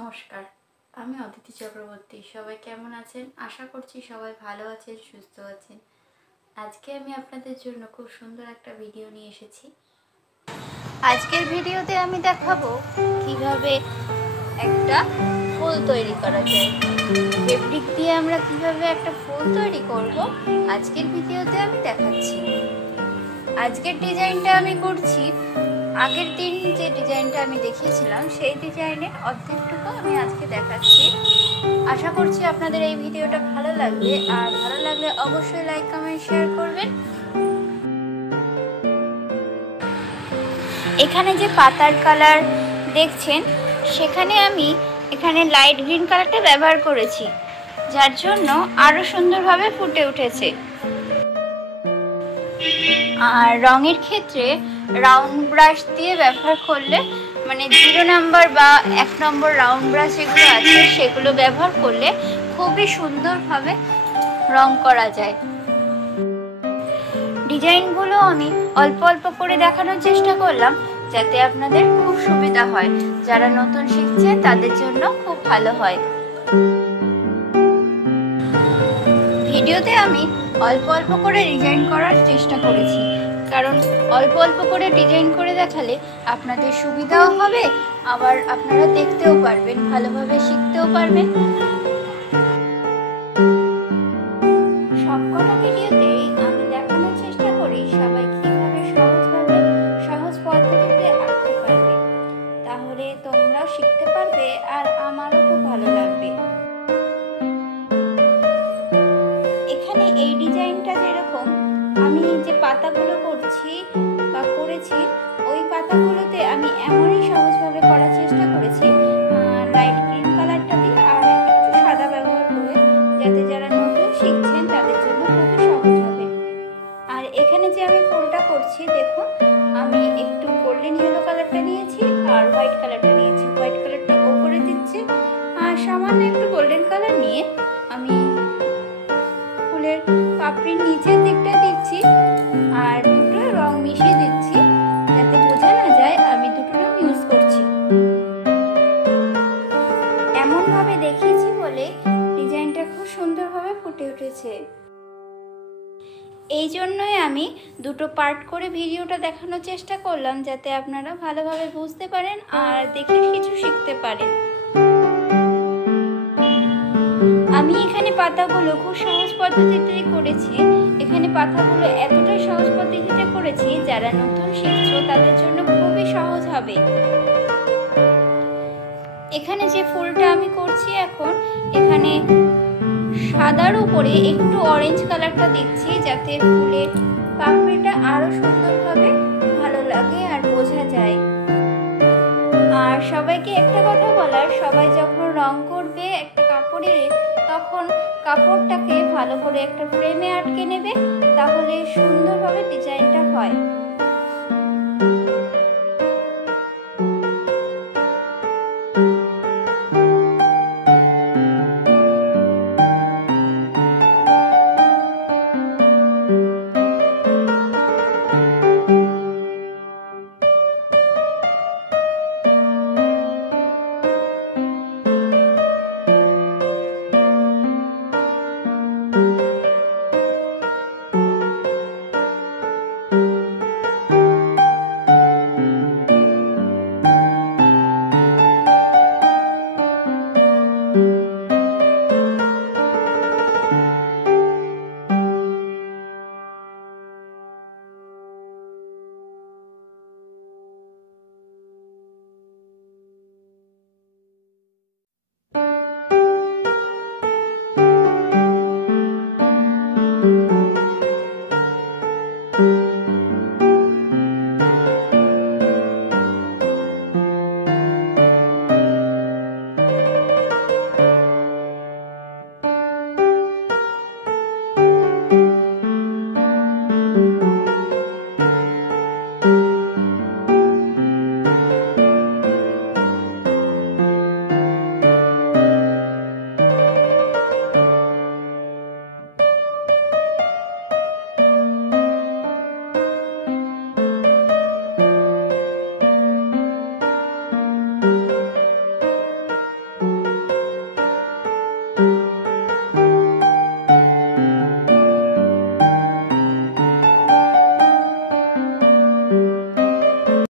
নমস্কার, আমি অদিতি চক্রবর্তী। সবাই কেমন আছেন? আশা করছি সবাই ভালো আছেন, সুস্থ আছেন। আজকে আমি আপনাদের জন্য খুব সুন্দর একটা ভিডিও নিয়ে এসেছি। আজকের ভিডিওতে আমি দেখাবো কিভাবে একটা ফুল তৈরি করা যায়। ফেব্রিক দিয়ে আমরা কিভাবে একটা ফুল তৈরি করব, আজকের ভিডিওতে আমি দেখাচ্ছি। আজকের ডিজাইনটা আমি করছি আগের দিন যে ডিজাইনটা আমি দেখিয়েছিলাম সেই ডিজাইনের অর্ধেকটুকু আমি আজকে দেখাচ্ছি। আশা করছি আপনাদের এই ভিডিওটা ভালো লাগবে, আর ভালো লাগলে অবশ্যই লাইক কমেন্ট শেয়ার করবেন। এখানে যে পাতার কালার দেখছেন সেখানে আমি এখানে লাইট গ্রিন কালারটা ব্যবহার করেছি, যার জন্য আরো সুন্দরভাবে ফুটে উঠেছে। আর রঙের ক্ষেত্রে রাউন্ড ব্রাশ দিয়ে ব্যবহার করলে, মানে 0 নাম্বার বা 1 নম্বর রাউন্ড ব্রাশ যেগুলো আছে সেগুলো ব্যবহার করলে খুবই সুন্দরভাবে রং করা যায়। ডিজাইনগুলো আমি অল্প অল্প করে দেখানোর চেষ্টা করলাম যাতে আপনাদের খুব সুবিধা হয়। যারা নতুন শিখছে তাদের জন্য খুব ভালো হয়। ভিডিওতে আমি অল্প অল্প করে ডিজাইন করার চেষ্টা করেছি, কারণ অল্প অল্প করে ডিজাইন করে দেখালে আপনাদের সুবিধাও হবে, আবার আপনারা দেখতেও পারবেন, ভালোভাবে শিখতেও পারবেন। সবকটা ভিডিওতেই আমি দেখানোর চেষ্টা করি সবাই কিভাবে সহজ পদ্ধতিতে আঁকতে পারবে, তাহলে তোমরাও শিখতে পারবে আর আমারও খুব ভালো লাগবে। এখানে এই ডিজাইনটা যেরকম আমি যে পাতাগুলো করেছি ওই পাতাগুলোতে আমি এমনই সহজভাবে করার চেষ্টা করেছি, লাইট গ্রিন কালারটা দিয়ে আর একটু সাদা ব্যবহার করে, যাতে যারা নতুন শিখছেন তাদের জন্য খুবই সহজ হবে। আর এখানে যে আমি ফুলটা করছি দেখুন, আমি একটু গোল্ডেন ইয়েলো কালারটা নিয়েছি আর হোয়াইট কালারটা নিয়েছি। হোয়াইট কালারটা ওপরে দিচ্ছি আর সামান্য একটু গোল্ডেন কালার নিয়ে আমি ফুলের পাপড়ির নিচের দিকটা দিচ্ছি আর দুটো রং মিশিয়ে দিচ্ছি, যাতে বোঝা না যায় আমি দুটো রং ইউজ করছি। এমন ভাবে দেখিয়েছি বলে ডিজাইনটা খুব সুন্দরভাবে ফুটে উঠেছে। এই জন্যই আমি দুটো পার্ট করে ভিডিওটা দেখানোর চেষ্টা করলাম, যাতে আপনারা ভালোভাবে বুঝতে পারেন আর দেখে কিছু শিখতে পারেন। আমি এখানে পাতাগুলো খুব সহজ পদ্ধতিতে করেছি। এখানে পাতাগুলো এতটাই সহজ পদ্ধতিতে করেছি যারা নতুন শিখছো তাদের জন্য খুবই সহজ হবে। এখানে যে ফুলটা আমি করছি এখন, এখানে সাদার উপরে একটু অরেঞ্জ কালারটা দিচ্ছি, যাতে ফুলের পাপড়িটা আরো সুন্দরভাবে ভালো লাগে আর বোঝা যায়। আর সবাইকে একটা কথা বলার, সবাই যখন রং করবে একটা কাপড়ে, তখন কাপড়টাকে ভালো করে একটা ফ্রেমে আটকে নেবে, তাহলে সুন্দরভাবে ডিজাইনটা হয়।